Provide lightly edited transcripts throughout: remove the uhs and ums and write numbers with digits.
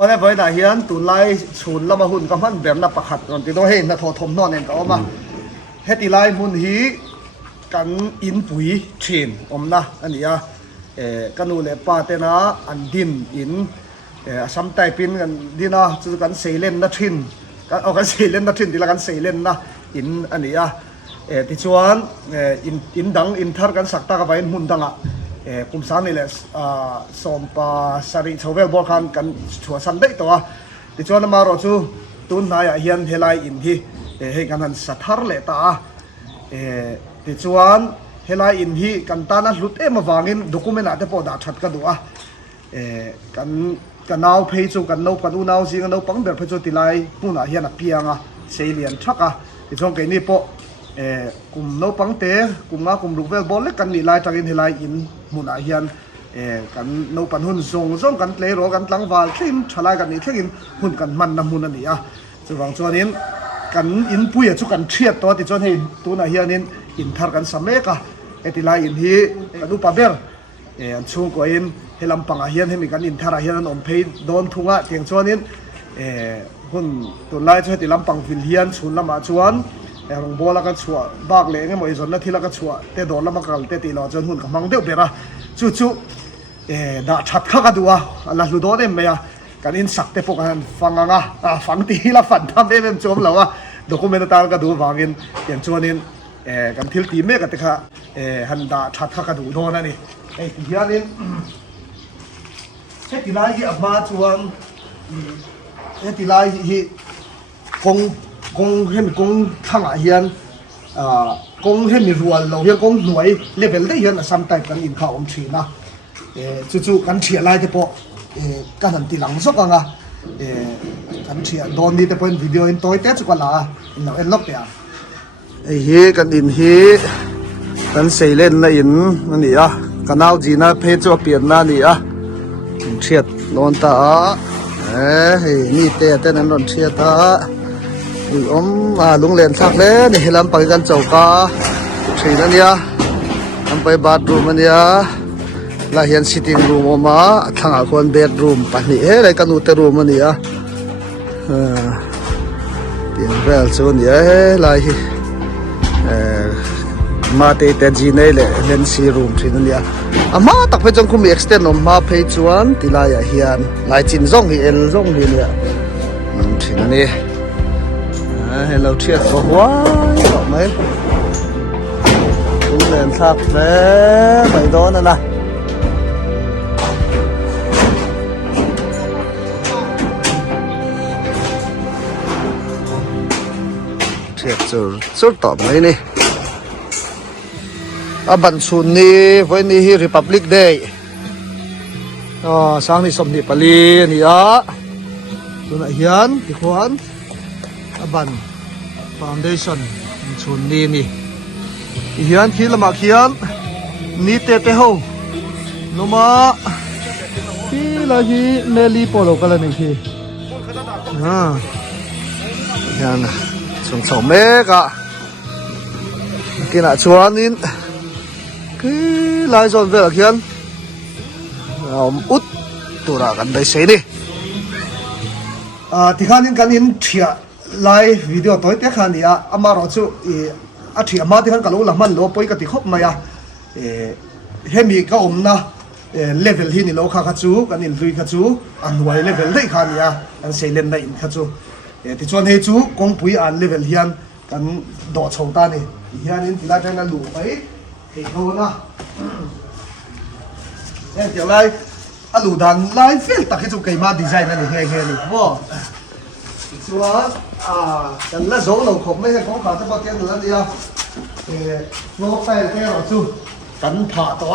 เพราะในวันนั้นเฮียนตุนไล่ศูนย์ละมาหุ่นกับมันแบบนับประคัดตอนที่เราเห็นนัททมนอนเองก็ออกมาเฮติไล่มุนฮีกันอินปุ๋ยเชนอมนะอันนี้กันนูเลปาเตนะอันดินอินซ้ำไตปินกันดีนะจุดกันเซเลนนัทินกันเอากันเซเลนนัทินที่ละกันเซเลนนะอินอันนี้ที่ชวนอินดังอินทาร์กันสักตากับไปมุนดังกุมสารนี่แหละสมปาสริชาวเวลบอกกันชัวสันได้ตัวที่ชวนมารอจูตุนนายเฮียนเฮลัยอินที่ให้กันนั้นสัทธาเลตาที่ชวนเฮลัยอินที่กันตานั้นหลุดมาวางินด็อกิเมนต์อาจจะพอด่าชัดกันดูกันนาวเพย์จูกันนาวกันอูนาวซิกันนาวปังเบิร์เพย์จูติไลมุนเฮียนเปียงเซเลียนชักที่ชวนกันนี่พอกลุ่มนปังเตะกลุ่มกลุ่มลูกเวลบอลเล็กกันนี่ไล่จากอินเฮลัยอินมุนอาเฮียนกันนปันหุ่นส่งกันเลโรกันหลังวาลทิมชลายกันนี่เที่ยงหุ่นกันมันนำมุนนี่จะวางส่วนนี้กันอินปุยจุกันเชียดตัวที่จนให้ตัวอาเฮียนินอินทาร์กันสมัยก็ติไลอินฮีกันอุปเบลช่วงก่อนให้ลำปังอาเฮียนให้มีกันอินทาร์อาเฮียนอมเพย์โดนทุ่งเตียงส่วนนี้หุ่นตัวไล่ช่วยติลำปังฟิลเฮียนชุนละมาชวนลงบอลแล้วก็ชัวบากเลี้ยงมวยส่วนนั้นที่แล้วก็ชัวแต่โดนแล้วมากัลแต่ตีเราจนหุ่นกับมังเดียวเปล่าจู่ด่าชัดข้ากันดูอะไรรู้ตัวเองไหมการอินสักแต่พวกกันฟังฟังตีละฝันทำเอ็มโจมแล้วด็อกิเมนต์ตาก็ดูฟังอินอย่างชวนนี้กันทิลตีเมกันแต่ค่ะฮันด่าชัดข้ากันดูโดนนั่นนี่ทีนี้ใช่ตีไล่ที่อับมาชวนตีไล่ที่กงเห็นกงทางเฮียนกงเห็นมีรัวเราเฮียนกงหน่วยเลเวลได้เฮียนซ้ำแต่กันอินข้าวอมชีนะจู่ๆกันเชียร์ไล่แต่พอกันหันตีหลังสักกันกันเชียร์โดนนี่แต่พอวิดีโออินตัวเตะสักกันละเราเอ็นล็อกเดียเฮียกันอินเฮียกันเซเลนนะอินนั่นนี่กันเอาจีน่าเพจจะเปลี่ยนหน้านี่เชียร์โดนตานี่เตะนั้นโดนเชียร์ตาลุงเล่นสักเลยนี่ลำไปกันเจ้าก้าสิ่งนั้นเนี่ยลำไปบาร์รูมเนี่ยลาเห็นซิทติ้งรูมออกมาทางคนเบดรูมปะนี่อะไรกันอุตรูมเนี่ยเตียงเวลส่วนเนี่ยลายมาเตะจีนเลยเล่นซีรูมสิ่งนั้นเนี่ยมาตักไปจงคุมเอ็กซ์เทนออกมาเพย์จวนที่ลายเฮียนลายจินซ่งเอลซ่งเนี่ยสิ่งนั้นเนี่ยให้เราเทียบกับว่าหรอไหมคุณเล่นสักแม่ไปโดนนะเทียบจุดต่อไหมนี่บันซุนนี่วันนี้ Republic Day สร้างในสมเด็จปารีนี่ตัวไหนเฮียนที่ขวานบันฟาวเดชั่นชุนนี่เฮียนขี้ละมาเฮียนนี่เตะหูนมาที่ละที่เนลี่โปโลกันแล้วนี่ที่เฮียนส่งเมกกินชวนนี่คือลายส่วนเวลาเฮียนอุดตัวละกันได้เสียนี่ที่ข้านี่กันอินเชียไลฟ์วิดีโอตัวเด็กขันเนี่ยอามาเราจู่อาทิตย์มาที่ขันกันรู้ละมันโลปอยกันที่ครบมาเฮมีก็นะเลเวลที่นี่เราข้าขัดจู่กันอินลุยขัดจู่อันไว้เลเวลได้ขันเนี่ยอันเซเลนได้อินขัดจู่ที่ชวนให้จู่กงปุยอันเลเวลเฮียนกันดอดชงตานี่เฮียนี่ที่ไล่กันลู่ไปเฮ้ยเขานะเดี๋ยวไล่ลู่ดันไล่เฟลตักให้จู่ไก่มาดีไซน์นั่นนี่เฮ้ยนี่ว้าส่วนกันละโซ่เราคงไม่ใช่ของขาดแต่พอเทียนแล้วเนี่ยโลกไปแค่เราจู่กันผ่าตัว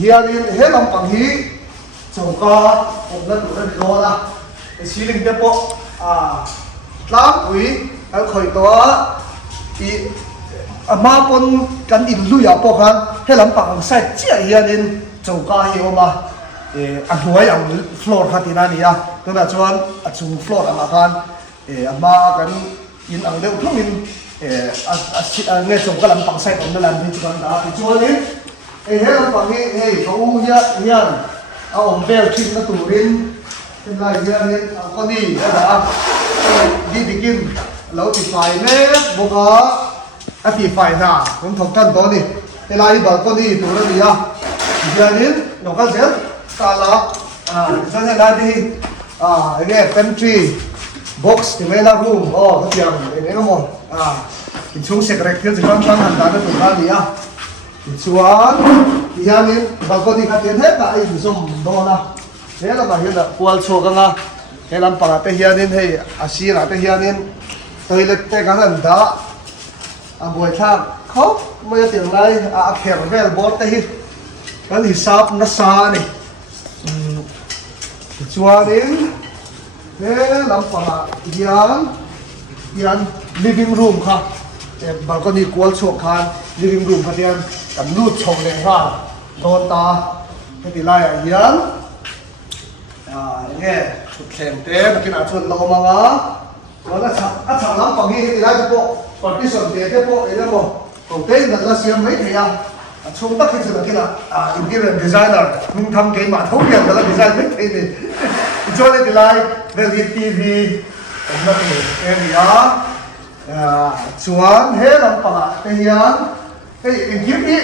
เฮียนี่เฮ้ลำปังฮีส่งก็ผมนั่นตัวนั่นรอละซีลิงเดปล้างปุ๋ยแล้วคอยตัวมาปนกันอินลุยอ่ะพวกกันให้ลำปังใส่เจี๊ยเฮียนี่ส่งก็เฮียมาอันหัวอย่างฟลอร์ขัดที่นั่นเนี่ยตัวนั้นชวนจุงฟลอร์มากันมากันอินอังเดียวทุ่งอินเงี้ยส่งก็ลำปังใส่ตรงนั้นที่จุกันนะที่ชวนนี้เฮ้ลำปังนี้เขาเฮียเอาเบลทิ้งมาตูริน เป็นไรเยอะเนี่ยก็นี่นะดีดีกินแล้วติดไฟเล็กบุกอ่ะติดไฟหน้าผมทำกันตัวนี้เป็นไรแบบก็นี่ตัวนี้อ่ะเดี๋ยวนี้หนูก็เสร็จตาละจะให้ได้ดีเนี่ยเป็นทรีบ็อกซ์ที่ไม่ละรูมก็เตรียมเองก็หมดกินช่วงเสกเร็กที่จะต้องหันด้านตัวนี้อ่ะส่วนที่ยานี้บางคนที่เขาเตรียมให้กับไอ้ผู้ชมโดนนะเฮ้ยเรามาเห็นละควอลโชกันนะเฮ้ยลำปางแต่เฮียนินเฮ้ยอาชีพแต่เฮียนินตัวเล็กแต่กันนั่นด่าบวยท่าเขาไม่จะเตียงไรแข็งเวลบอสแต่เฮ้ยกันฮิซับนัสซานี่ส่วนนี้เฮ้ยลำปางยัน living room ค่ะบางคนที่ควอลโชกัน living room เขาเตรียมกันรูดชงเลยค่ะโดนตาไม่ติดไรยันเนี่ยชุดเข็มเต้นักกินอาชุดเรามาละวันละฉากน้ำปังยี่ที่ได้จะโปะก่อนที่ส่วนเดียร์จะโปะเองนะโมของเต้นั่นละเสียงไม่เทียมช่วงตักที่สุดนักกินอินทีเรียร์ดีไซเนอร์มึงทำเกมมาทุกอย่างแต่ละดีไซน์ไม่เทียมอีกช่วงนี้ที่ไรเวทีทีวีผมนั่งอยู่เอ็มยาส่วนเฮ้ลำปังเทียมเฮ้ยอินทีวี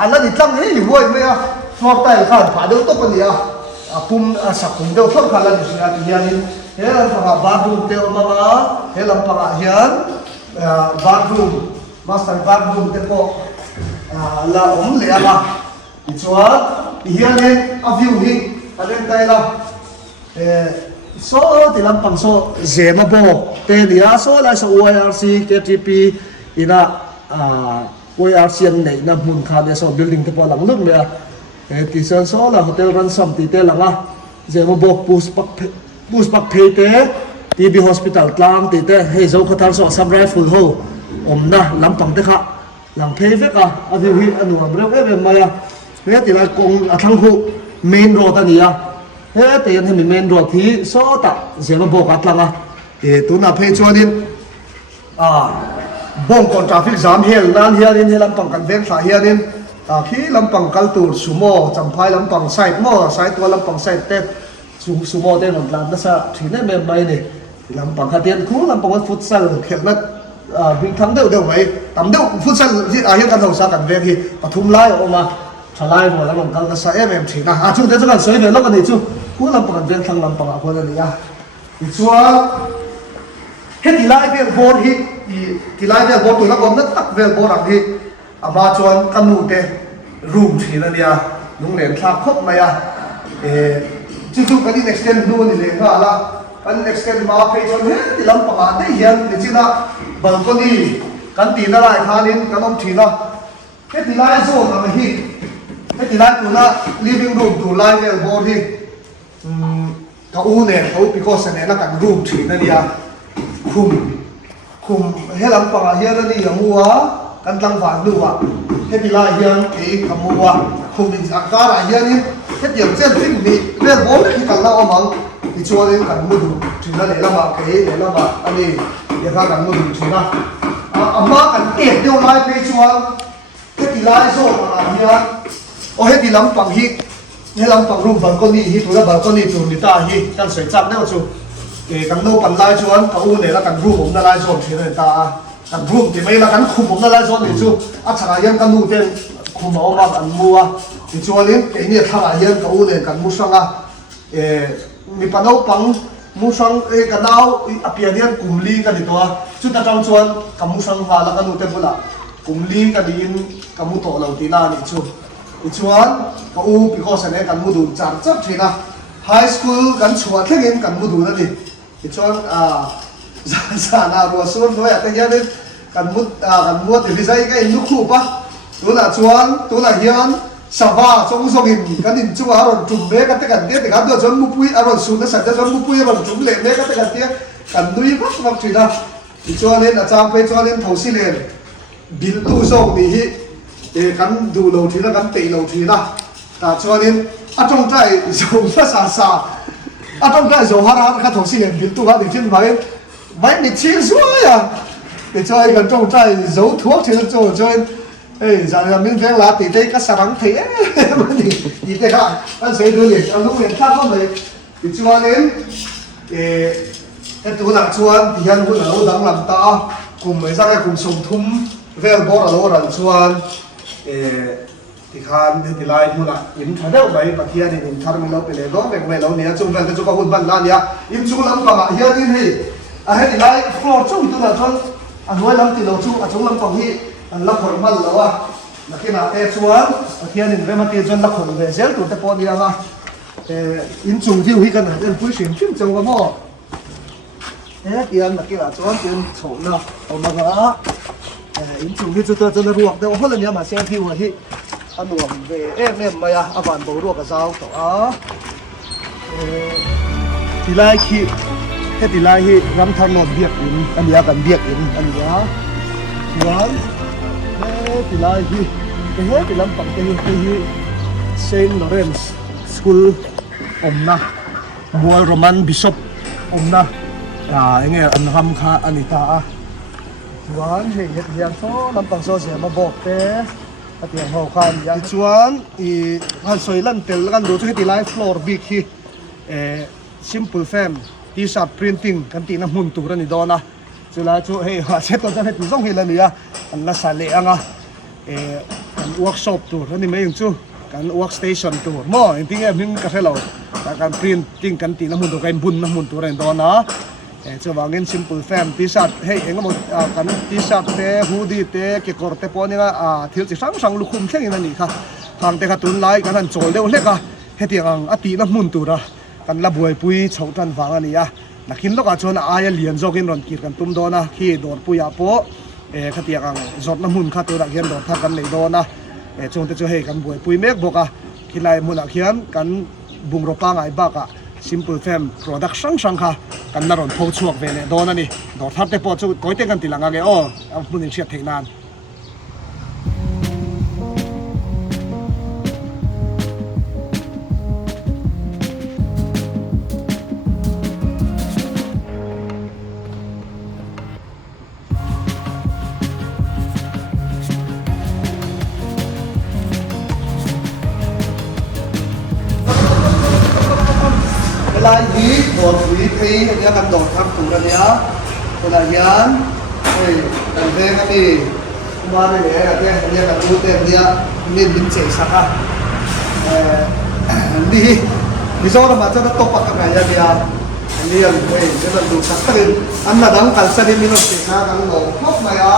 อันนั้นอีกตั้งเฮ้ยอยู่ด้วยไหมอ่ะชอบแต่ข้าวผ่าเดือดตกกันเนี่ยปุ่มสักปุ่มเดียวทั้งคันละดิฉันที่ยันเฮลัมปะบาร์รูมเดียวมาเฮลัมปะยันบาร์รูมมาสเตอร์บาร์รูมเดียวละเลี้ยงอีกส่วนยันเนี่ยอวิวนี่อะไรได้ละโซ่ที่ลำปังโซ่เจมาโบเตลียโซ่ลายโซ่ OIRC KTP อินะOIRC ในน้ำหุ่นคาเนี่ยโซ่ building ที่พอหลังลึกเลยที่เซนโซล่ะโฮเทลรันซัมที่เตลังเจมาบอกปูสปักเพย์เตทีบีฮอสพิทอลกลางที่เตให้เจ้าขทันโซ่ซัมไรฟูลโฮนะลำปังเตค่ะหลังเพย์เฟกอดีวิอนุอัมเรียกเป็นมาเนี่ยที่ละกงทั้งคู่เมนโรตันนี่แต่ยังให้มีเมนโรที่โซ่ตะเจมาบอกอัตลังตัวน่ะเพย์ชวนินบ่งก่อนทราฟิกจามเฮลนั่นเฮียนินเฮลำปังกันเวงสายเฮียนินที่ลำปังกัลตูร์สุโม่จำพายลำปังไซต์โม่ไซต์ตัวลำปังไซต์เต้สุโม่เต้นหลังนั่นซะทีนี้เมื่อไม่เนี่ยลำปังขัดเตียนคู่ลำปังวันฟุตซัลเข็มนัดบินทั้งเดียวไหมตำเดียวฟุตซัลที่อาเฮียกันเราสักกันเวทีปฐุมไล่ออกมาชลายหมดแล้วลำปังก็ใส่เอ็มทีนะช่วงเดือนกันสวยเลยแล้วกันนี่ช่วงคู่ลำปังกันเวงทั้งลำปังคนนี้อ่ะอีกส่วนเฮ็ดที่ไล่เวลบอลที่ไล่เวลบอลตัวละคนนั้นตักเวลบอลอะไรมาชวนกันนู่นเต้รูมที่นั่นเนี่ยนุ่งเหรียญทับครบไหมจู่ๆกันที่ next time นู่นนี่เลยก็อะไรกัน next time มาไปชวนเฮ้ยที่ลำปางได้ยังนี่จีน่าบางคนนี่กันตีน่าไรท่านี้กันน้องทีน่ะเฮ้ยที่ไล่โซ่อะไรที่เฮ้ยที่ไล่ตัวน่ะ living room ตัวไล่เนี่ยบอลที่เขาเนี่ยเขาพิโกสเนี่ยนักกันรูมที่นั่นเนี่ยคุมเฮ้ยลำปางเฮียนั่นนี่อย่างวัวกันตั้งฝันดูว่าเฮ็ดดีลายเฮียนเอกขมัวคงมีสังกัดเฮียนี่เฮ็ดอย่างเช่นที่มีเรื่องบอลที่กันเล่ามังที่ชัวร์เรื่องกันมุดูถึงนั่นเลยละมาเกยเลยละมาอันนี้เดี๋ยวกันมุดูถึงนะมากันเอ็ดเดียวลายไปชัวร์เฮ็ดดีลายโซ่มาเฮียโอ้เฮ็ดดีลำปังฮิเฮ็ดลำปังรูปบังก้นนี่ฮิตัวละบังก้นนี่ตัวนิตาฮิกันสวยจัดแน่ชัวกันโนปันลายชัวร์เขาเนี่ยละกันรูปผมนั่นลายชัวร์ที่นั่นตากันรูปที่ไม่ละกันคุมผมนั่นแหละส่วนนี้จู่อัศรายันกันดูเต็มคุมเอามากันมัวที่ส่วนนี้ไอ้เนี่ยทารายันกับอูเนี่ยกันมุสังมีปนเอาปังมุสังกันเอาอภิญญากุมลีกันดีตัวจุดตั้งส่วนกับมุสังหาละกันดูเต็มหมดละกุมลีกันดินกับมุโตเราตีน่านี่จู่ที่ส่วนกับอูปีก็เสนอกันมุดูจัดจับทีนะไฮสคูลกันชัวร์แค่เงินกันมุดูนั่นดิที่ส่วนsana ruasun noi atanya ni kan mut design ka inu khu pa tula chuan tula hian sava chong songin kan in chu aron tum be ka te kan te ka do chon mu pui aron su na sa te chon mu pui aron tum le me ka te kan te kan nui pa ma thina ti chuan in acham pe chuan in thosi len bil tu song ni hi kan du lo thina kan te lo thina ta chuan in atong tai song sa atong tai zo har ka thosi len bil tu ha ti chin mai mấy mình chia suối để cho anh còn trong trai giấu thuốc thì nó cho anh giờ là mình phải là tỷ đây các sản thế mà gì thế cả anh sẽ đưa liền anh lúc liền khác có mấy thì chuan in cái tu lạc chuan thì hiện hụt lâu đang làm ta cùng mấy cái cùng sùng thum vel bor alo ran chuan thì khan thì lại hụt lạc in thay đâu vậy bác hiền in thay mình lâu về lâu về mấy lâu nia chung vel cái chung có hụt ban lan nia in chung lắm bằng hiền in hi hết thì lại floor chung tu là chuan nuôi lắm thì lâu chung lắm bằng hi lắm hồn mal lâu là khi nào em chuan hiền in về mà tiền chuan lắm hồn về zel tu te pon nia nga in chung view hi kan den pui sim chim chung mo tiền là cái là chuan tiền chậu na mà ga in chung hi chu to chân ruộng đâu hết là mà xem view hi anh ruộng về em mày à bạn bầu ruộng cái sao to thì lại khi cái thì lại hi ram thang nó biếc in anh ya cần biếc in anh ya chuan thì lại hi cái hết thì làm bằng cái hi Saint Lawrence School omna boy Roman Bishop omna anh nghe anh ham kha anh ta chuan thì hiện hiện số năm bằng số sẽ mà bọc thế tiền hậu khan ya chuan i han soi lan tel kan do chu heti live floor big hi simple fam t-shirt printing kan ti na mun tur ani dona chula chu hei ha se to heti zong hi lan ya an la sale anga kan workshop tur ani mai chu kan workstation tur mo ting em hin ka hello kan printing kan ti na mun do kan bun na mun tur ani dona cho vangin simple fam t-shirt hey enga mo kan t-shirt te hoodie te ke kor te poni ga thil chi sang lukhum thengin ani kha thang te kha tun lai kan an chol deu hleka hetiang ati na mun tura kan la buai pui chho tan wang ani ya nakin loka chona aya lian jokin ron kir kan tum dona khi dor puya po khatiang zot na mun kha tura gen dor tha kan nei dona chon te chu hey kan buai pui mek boka khilai mun akhian kan bungropa ngai baka simple fam production sang kha kan naron phau chuak ve ne don ani dor thar te po chu koite kan tilanga ge o punin siat theinan lai hi dor pui thei ya kan dor thar tur ani a kona hian kan ve ka ni ma re ya kan tu te dia min chei saka ni zo ma cha to pa ka ya dia ni an je da du sak tarin an na dang kal sa ni min se sa kan lo khop ma ya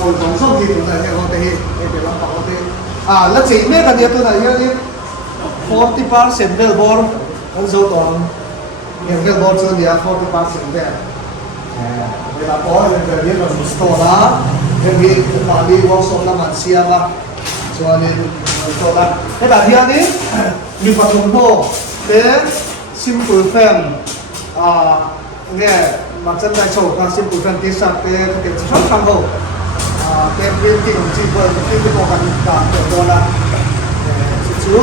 ho dong so hi tu na ho te hi te lam pa ho te la chei me ka dia tu na ya ni 40% vel bor anh dâu toàn những cái bộ chơi nhà 40% đấy vì là có những cái biết là một store đó cái việc mà đi workshop làm ăn xia mà cho nên store đó cái đại hiện ấy mình phải dùng hồ để simple fan nghe mà chân tay sổ là simple fan tí sạc cái sắp sang hồ cái printing chỉ vừa cái bộ phận cả cái đó là chú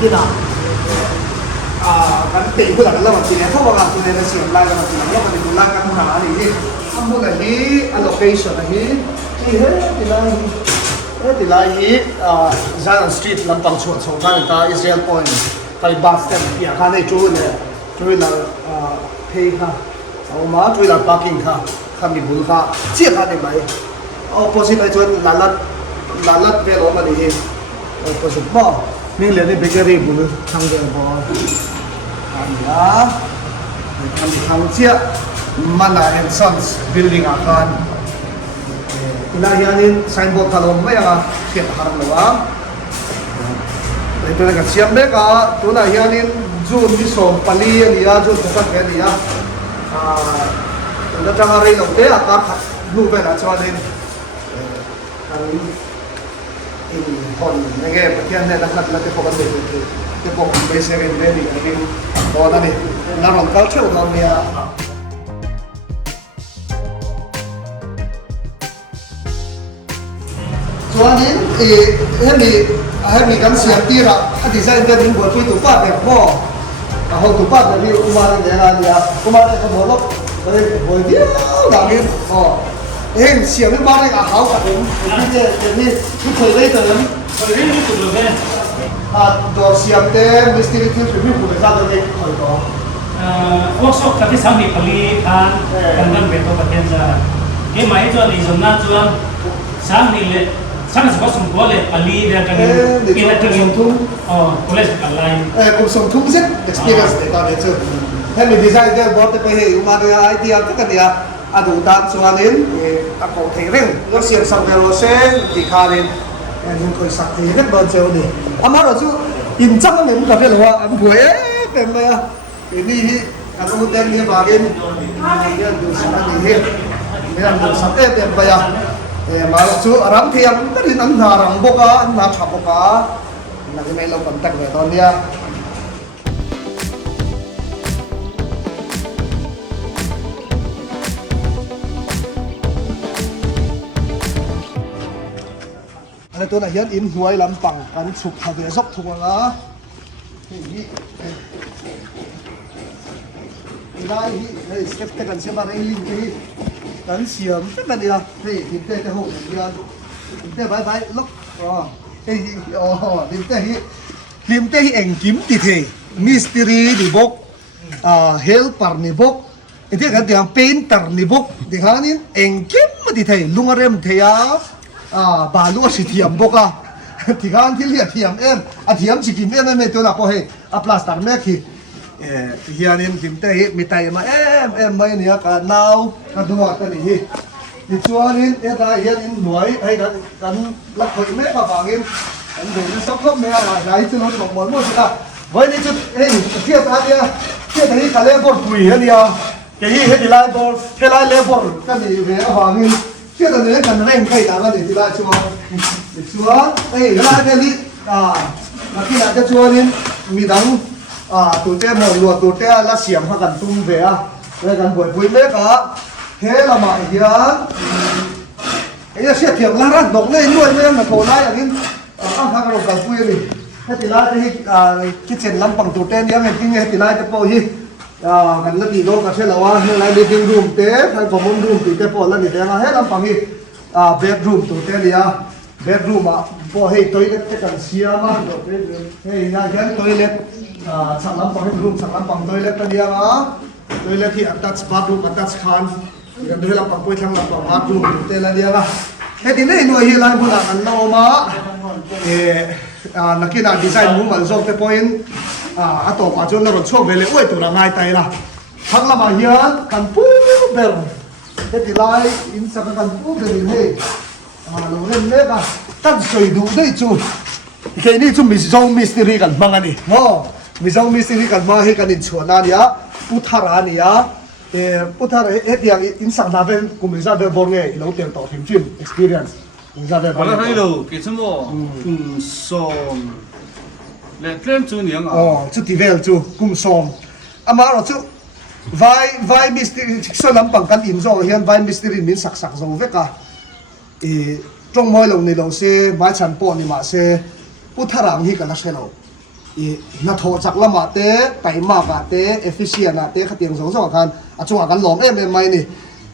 khi nào kan te hu la la ma tin tho ba tu ne na siam lai la ma tin la ma tin la kan ha ni ni amu la hi allocation hi he ti lai hi Zion Street lampang chuan chong kan ta Israel Point kai bus stand ya kha nei chu la pay kha au ma chu la parking kha mi bul kha chi kha nei mai opposite ai chuan lalat ve lo ma ni hi opposite ba mình liền đi bakery bul thang de bo ya thang chia Mana and Sons building akan ilahianin signboard kalom ba ya kit harang lawa ito na siam be ka tuna hianin June ni som pali ya June ka kan ya na tanga rin ok aka blue be na chawalin in hon nge patian ne naklat la te ko ban te ko be seven be ni ani ko na ni na ron culture no ya chuanin hemi kan siam tira a design kan in bo tu pa be mo a ho tu pa be umar ne la ya umar ka bolok re boi dia la ni em siam ni ma ne ka hau ka ni ni thoi dei to lắm thoi dei ni tu lo be door siam te mystery thil review ku be za do ke khoi to workshop ka ti sami pali khan kan gan be to pathen za ke mai cho ni zon na chuan sang ni le sang sa sum ko le pali de kan ki na tu college kan lai kum som thum set experience te ta ne chu he mi design de board te pe he uma de idea ta kan ya adu dan chuanin ta ko thei reng lo siam sam de ro se ti kharin en ko sak thei reng don cheu ni ama ro chu in chang ne mu ka fe lo wa am phue pe me ya ni hi adu den ni ba gen ya du sa ni he me am du sa te ba ya mà chú rắm thì em tất nhiên anh nào rắm bốc á anh nào chọc bốc á là cái này lâu còn tách về con đi à anh tôi là hiện in huay làm bằng anh chụp thằng về dốc thùng á đây đây cái cần xem mà đây linh cái đánh xiêm rất là đi à thì tê tê hộ đi à tê bye bye lúc thì lim tê anh kiếm thì thế mystery đi bốc helper đi bốc thì cái tiếng painter đi bốc thì hắn nín anh kiếm mà thì thế lung rem thế bà lúa xịt thiểm bốc thì hắn thì liệt thiểm em thiểm chỉ kiếm em tôi là có hệ plaster mẹ thì hiện in kim te mi tai ma em mai nia ka nau ka duwa ta ni hi ni chuan in ta hiện in nuai ai kan lak khoi me ka bangin an de ni sok khop me a nai chu no bok mol mo sila voi ni chu kia ta dia kia thei ka le bor pui he nia ke hi he dilai bor he lai le bor ka ni ve a bangin kia ta ne kan reng kai ta ka ni dilai chu ni chuan la ke li na ki la ke chuan in mi dang tụi trẻ mồi lùa tụi trẻ là xiêm hoặc cần tung về đây cần buổi vui mét thế là mà hiền cái sẽ thiệp là rất nóng lên nuôi nên mà thổ lại ở bên ăn thang rồi cả vui đi thế thì lại cái chuyện làm bằng tụi trẻ nhá ngày kia thì lại cái bồi hi cần là tỷ đô cả sẽ là hoa nên lại living room té hay phòng môn room thì cái bồi là gì thế là hết làm bằng hi bedroom tụi trẻ đi bedroom bồi hi toilet cái cần xia mà rồi hey nhà cái toilet sang lắm bằng room sang lắm bằng toilet ta dia toilet thì attach bathroom attach khan cái đấy là bằng quay thang là bằng bathroom thế là dia thế thì này nuôi hiện lại cũng là ăn lâu mà là cái nào design muốn mà dùng cái point tổ mà cho nó còn chốt về lại ôi tụi là ngay tay là thằng là mà hiện cần phu bèo thế thì lại in sang cần phu bèo này lúc lên đấy tắt sôi đủ đấy chú cái này chú mình dùng mystery cần mang anh đi mi zong mi sini kan ma he kan in chuana nia puthara nia puthara he tiang in sang na ven kum za de bor nge lo tiang to thim chin experience za de bor hai lo ke chumo kum som le plan chu niang chu ti vel chu kum som ama ro chu vai mystery so lam pang kan in zo hian vai mystery min sak sak zo veka trong moi lo ni lo se mai chan po ni ma se puthara hi kan la se lo na thô chắc lắm mà té cái mà cả té efficient à té khát tiền giống giống kan chung kan lom em mai ni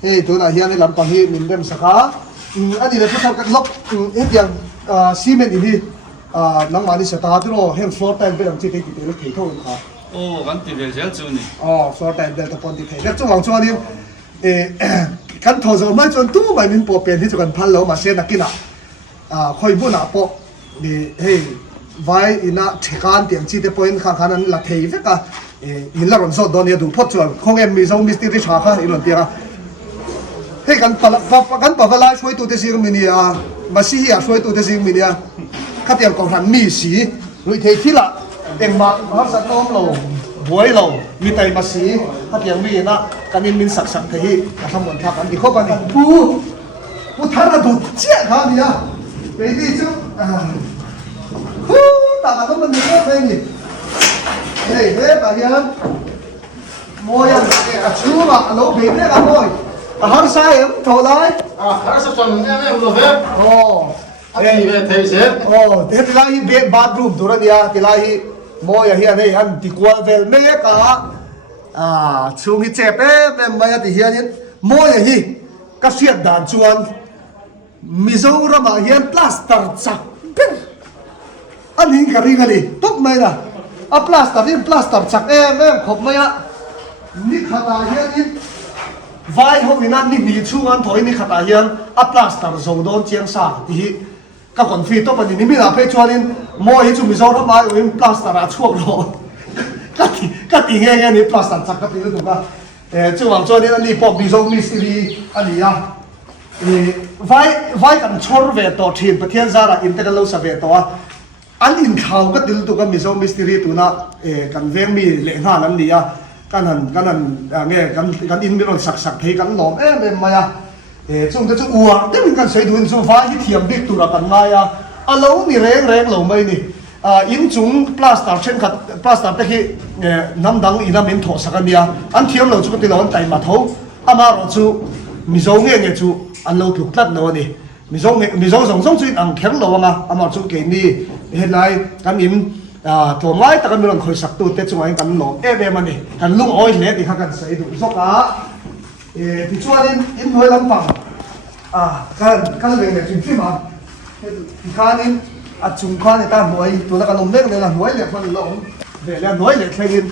hey tôi là hiện nay làm bằng hi mình đem saka anh đi là phải cái lốc hết tiền cement đi nắng mà đi sẽ ta đó hem floor time bên chỉ thấy cái cái thôi cả vẫn tiếp về sẽ chú ni floor time bên tập còn đi thấy cái chung hoàng cho đi kan thô giống mai chọn tu mai mình bỏ tiền thì cho kan phal lâu mà xem là kia nào khơi bu nào bỏ đi hey vai ina thekan tiang chi te point kha khanan la thei veka in la ron so don ya du phot chuan khong em mi zo mystery tha kha i ron tia he kan pa la shoi tu te sing minia ma si hi a shoi tu te sing minia kha tiang ko ran mi si rui thei thila eng ma har sa tom lo boy lo mi tai ma si kha tiang mi na kan in min sak sak thei ka hamon tha kan ki khop ani pu thar du che kha nia pe di chu ta là mình được cái gì đây thế bà hiền môi ăn chú mà lỗ bìm đấy cả môi hắn sai em thổi lại hắn sắp chọn em rồi phép đây về thấy sẽ thế thì lại bed bathroom thôi đi thì lại môi hiền này hắn thì qua về mấy cả chú mi chép em bây giờ thì hiền môi hi các chuyện đàn chuan mi dâu ra mà hiền plaster chặt อันนี้กะริงกันดิตุ๊กไหมล่ะอ่ะพลาสติกพลาสติกจักขบไหมอ่ะนี่ขนาดเฮียนี่ไว้ห้องนี้นั่นนี่มีช่วงถอยนี่ขนาดเฮียนอ่ะพลาสติกส่งโดนเชียงสาที่กับคนฟรีตัวปันนี้ไม่น่าไปชวนนี่มอยี่จุ่มมีโซ่ทำไมอุ้ยพลาสติกช่วงรอก็ตีเงี้ยนี่พลาสติกจักก็ตีรู้ถูกป่ะช่วงช่วงนี้อันนี้พอมีโซ่มีซีรีอันนี้อ่ะไว้กันชนเวทต่อทีมประเทศซาระอินเตอร์เน็ตสเวทตัวอันอินข่าวก็ติดตัวกันมีโซ่มีซีรีตัวน่ะกันเวงมีเล่นหน้านั้นดีอ่ะกันหันเนี่ยกันอินมีรถสักเทกันหลอมเป็นมาอ่ะช่วงจะอ้วกแต่เป็นกันใช้ดูอินโซฟาที่เทียมบิ๊กตัวกันมาอ่ะเรานี่แรงเราไม่นี่อินจุงพลาสติกเช่นกับพลาสติกที่น้ำดังอินน้ำมินถอดสักเนี่ยอันเทียมเราจุกที่เราอันไต่มาเท่าอามาเราจูมีโซ่เงี้ยจูอันเราถูกตัดเราเนี่ยมีโซ่ส่งจุดอังแข็งเราอ่ะอามาจูเกนี่เห็นไรกันอินตัวไม้แต่กันมีรอนคอยสักตัวเตะจงไว้กันหลอมมันนี่กันลุงอ้อยเล็ดที่เขากันใส่ดูสกที่ช่วยอินหน่วยลำปังกันเรื่องเนี่ยจริงๆมาที่ข้านี่จุงข้านี่ตาหน่วยตัวละกันลมเล็กเลยนะหน่วยเล็กมันหลงเดี๋ยวหน่วยเล็กใครกิน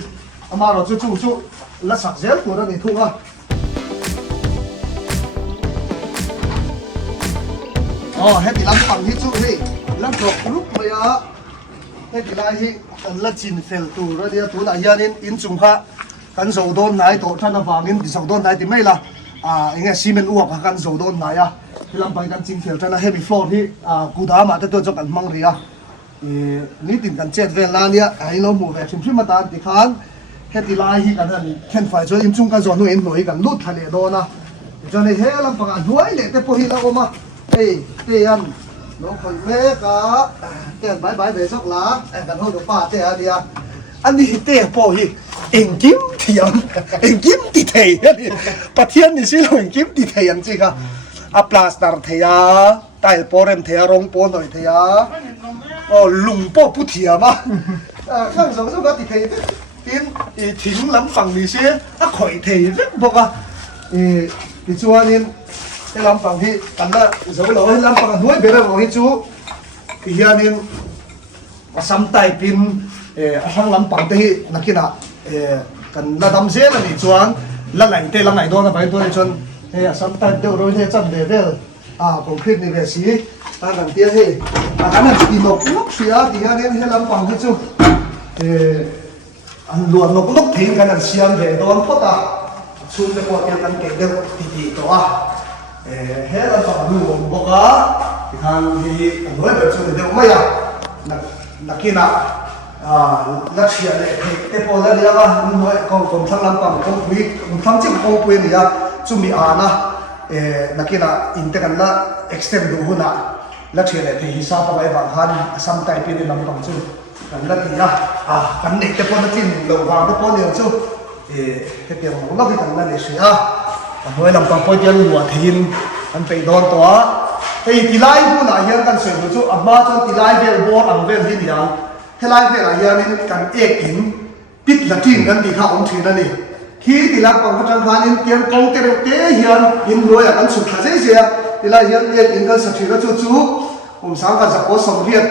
อามาเราจู่ละสักเซลตัวนั้นนี่ถูกอ่ะเฮ็ดที่ลำปังที่จู่นี่ลำตกลุกเลยอ่ะเฮ็ดที่ไรที่ละจินเฟลตัวแล้วเดี๋ยวตัวไหนยันอินจุงข้ากันโซโดนไหนตัวท่านฟังอินที่โซโดนไหนที่ไม่ละอย่างเงี้ยซีเมนต์อ้วกกันโซโดนไหนอ่ะที่ลำไปกันจินเฟลท่านเฮฟวี่ฟลอร์ที่กูดามาแต่ตัวจกันมังเรียนี่ติดกันเจ็ดเวลาเนี่ยไอ้เราหมู่แบบชิมมาตาติดขันเฮ็ดที่ไรที่กันนั่นแค่ไฟช่วยอินจุงกันโซนนู่นหน่วยกันลุดทะเลโดนนะจนในเฮลำปังหน่วยเลยแต่พอที่เราออกมาเตียนน้องคนเมกะเตียนบายเบสกหลักกันเขาดูป้าเตียเดียอันนี้เตียพอที่เอ็งกิมเทียมเอ็งกิมติเทียนประเทศนี้สิเราเอ็งกิมติเทียนสิครับอัปลาสตาร์เทียไต่ปอเรมเทียรงปอหน่อยเทียลุงปอพุทเทียมาข้างสองสุกัดติเทียทิ้งลำฝั่งนี้สิข่อยเทียบอกว่าที่ชัวนี่ไอ้ลำฝั่งที่กันละสมมติเราให้ลำฝั่งด้วยเบลล์บอกให้จูที่ยานี่ซ้ำไต่ปินห้องลำฝั่งที่นักกีฬากันละดำเสียละนี่ชวนละไหลเตะละไหลโดนไปตัวนี้ชนซ้ำไต่เดี๋ยวเราจะจำเบลผมคิดในเวสีกันเตี้ยให้อันนั้นอีนกเสียที่ยานี่ให้ลำฝั่งที่จูอันล้วนนกทิ้งกันเสียงเบลโดนพอตาชุนจะพอยังกันเก่งเดียวตีตัวเฮ้ยเราสอนดูบอกว่าที่ทางที่หน่วยแบบชุนเดียวไม่อะนักกีฬานักเชียร์เลยแต่พอแล้วเดี๋ยวว่าหน่วยของทางลำปางของคุยทางจิ้มของคุยเนี่ยจุ่มมีนะนักกีฬาอินเตอร์กันละเอ็กซ์เทนดูหุ่นนะนักเชียร์เลยที่ฮิซาปไปบางฮันซ้ำไต่ปีในลำปางจุ่มกันละที่กันเด็กแต่พอนักจิ้มเราวางแต่พอเนี่ยจุ่มเฮ็ดเดียวเราที่กันนั่นเสียหน่วยลำปางพอจะหลวดหินมันไปโดนตัวที่ไล่ผู้น่ะยังกันสวยดูจุ่มอับมาจนที่ไล่เวลบอลอังเวลที่เดียวที่ไล่เวลอะไรนี่กันเอกอินปิดละจิ้มกันที่ข้าองค์ถือนั่นนี่ที่ที่รักของพระจันทร์ฟ้านี่เตรียมกองเตรียมเตะเฮียนอินรวยกันสุดท้ายเสียที่ไล่เฮียนเอกอินกันสักทีก็จู่ผมสร้างกันสักโอสมเด็จ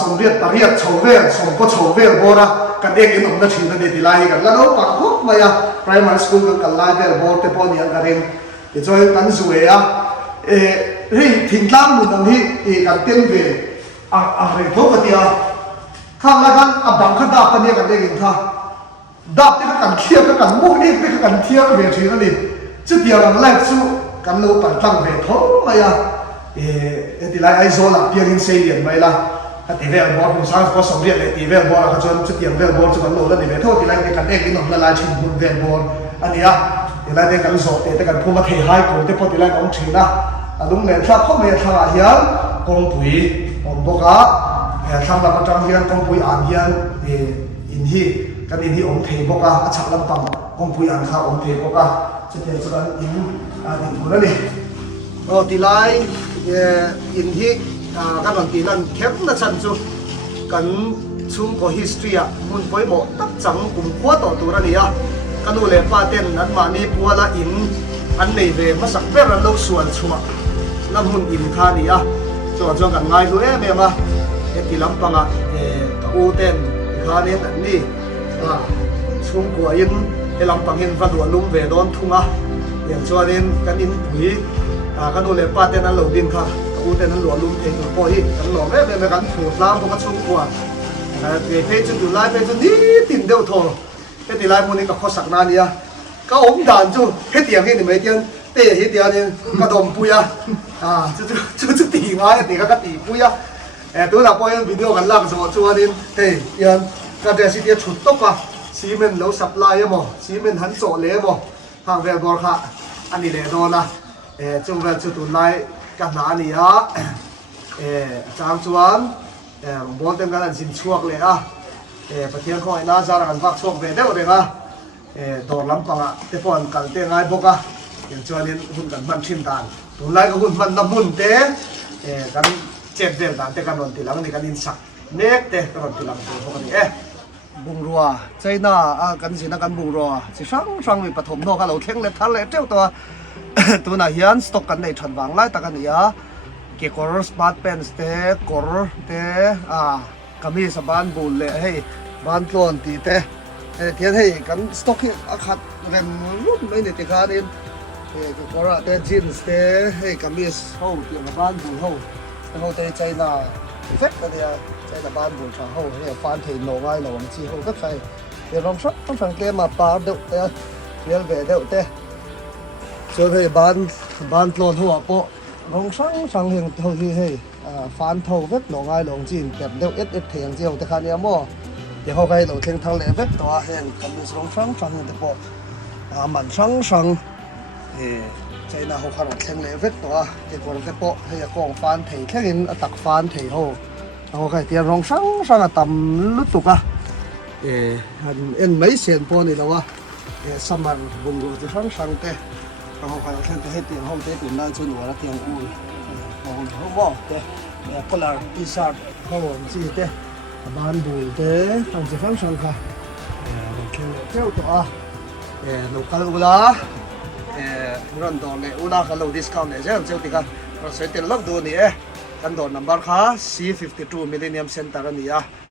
สมเด็จปริยัติโฉเวลสมก็โฉเวลโบรากันเองอินองค์นั่นถือนั่นที่ไล่กันแล้วเราปักหุบมาอย่าง primary school กันไล่เวลโบราแต่พอเนี่ยกันเองที่ช่วยกันสวยเฮ้ยทิ้งตั้งมุนตรงที่กันเต็มเวอะไรทุกข์ที่ข้างละกันบังคับดาบกันเนี่ยกันเองท่าดาบที่กันเทียบกันมุกนี่ที่กันเทียบเวทีนั่นนี่จุดเดียวกันแรกสู้กันเราปั่นตั้งเวทมาอย่างที่ไรไอโซล่ะเพียงอินเซียนไปละที่เวลบอลผมสร้างก็สมเด็จเลยที่เวลบอลเขาจนจุดเดียวเวลบอลจุดกันโลแล้วที่เวทที่ไรที่กันเองนี่หนุ่มละลายชิมบุญเวลบอลอันนี้ที่ไรที่กันโซที่กันพูดมาเทหายกูที่พอที่ไรของถือนะลุงเนี่ยชอบเข้ามาทางอาเฮียนกองปุ๋ยผมบอกว่าทำลำประจำเฮียนกองปุ๋ยอ่านเฮียนอินที่กันอินที่องค์เทบอกว่าฉับลำปังกองปุ๋ยอ่านข้าวองค์เทบอกว่าจะเป็นสุดท้ายอินถูกแล้วนี่ตีไลอินที่กันวันตีนั้นเข้มนะฉันจูกันชุ่มกับ history มันไปหมดตักจังกลุ่มขั้วต่อตัวนี่กันดูเลยป้าเต้นนั้นมานี่ปัวละอินอันนี้เวมาสักเวลาเราส่วนชัวน้ำหุ่นอินท่านี่จอกันง่ายด้วยเมียมา ti lampanga ka uten khanin an ni chung ko in lampangin vadua lum ve don thunga yang chuanin kan in pui kan ole paten an lo din kha ka uten an lo lum thei tur po hi kan lo ve ve kan thu lam ko ka chung ko về phê chân từ lai phê chân ní tìm đâu thò cái thì lai muốn đi gặp khó sạc nan nha các ông đàn chú hết tiền cái này mấy tiền tê hết tiền thì các đồng bùi chú tỷ ngay thì các tỷ bùi tôi là coi video gần làm rồi chú anh thì yên các đề sĩ tiền chụp tóc xí mình lâu sập lại mà xí mình hắn chỗ lẽ mà hàng về bò khạ anh đi để đó là chung về chú tụi lai các nã này trang chuan bố tên cái là xin chuộc lệ và tiếng khỏi na ra là vác chuộc về đâu đấy đồ lắm bằng thế còn cần tên ai bốcอย่างcho nênหุ่นกันมันชิมตานตัวไล่ก็หุ่นมันน้ำหุ่นเต้กันเจ็บเดือดตานแต่กันนอนตีหลังนี่กันอินสักเน็กเต้กันนอนตีหลังตัวพวกนี้บุงรัวใจน่ากันสินะกันบุงรัวสิช่างมีปฐมโนกันเราเข่งเล็ดทันเล็ดเจ้าตัวน่ะเฮียนสต็อกกันในฉันวางไล่ตะกันนี่เกี่ยวกับสมาร์ทเพนส์เต้กอร์เต้ก็มีสบานบุญเลยให้บ้านโกลนตีเต้เทียนให้กันสต็อกที่อาคัดเรมรุ่นไม่ในติคาดินกอร์เต้จีนส์เต้ให้ก็มีเขาเกี่ยวกับบ้านบุญเขาเต้ใจน่าเฟกกันเนี่ยใจน่าบ้านบุญชาเขาให้ฟันเทนโนง่ายหน่อยจีเขาก็ใช่เดี๋ยวลองสังเกตมาปาเดเต้เรียลเวเดเต้ส่วนให้บ้านโกลนหัวโปลงช่างเห็นเท่าที่ให้ฟันเท่าเวกหนองไอ้หนองจีนแบบเดียวเอ็ดเถียงเจียวแต่คราวนี้มั่วเดี๋ยวเขาไปหลงเทียงทางเหลวเวกตัวเห็นกำลังลงช่างเห็นแต่พอมันช่างใจน่าเขาขนาดเทียงเหลวเวกตัวเดี๋ยวคนแค่พอให้กองฟันเถียงแค่เห็นตักฟันเถียงเขาไปเตียงลงช่างต่ำลุตุกเอ็นไม่เสียนพอนี่แล้ววะสมันบุญกูจะช่างเตะเราไปเอาแค่ให้เตียงห้องเตะตุ่นได้จนหัวแล้วเตียงอุ้ยห้องบ่อเตะก็ลาอีสานห้องจีเตะบ้านบุญเตะทำจะฟังช่างค่ะเราแค่เจ้าตัวเราคันอุลารันดอนเลยอุลาคันเราดิสคาวน์เนี่ยเจ้าติกันเราใช้เต็นล็อกดูนี่กันดอนนัมเบอร์ค่ะ C52 Millennium Center นี่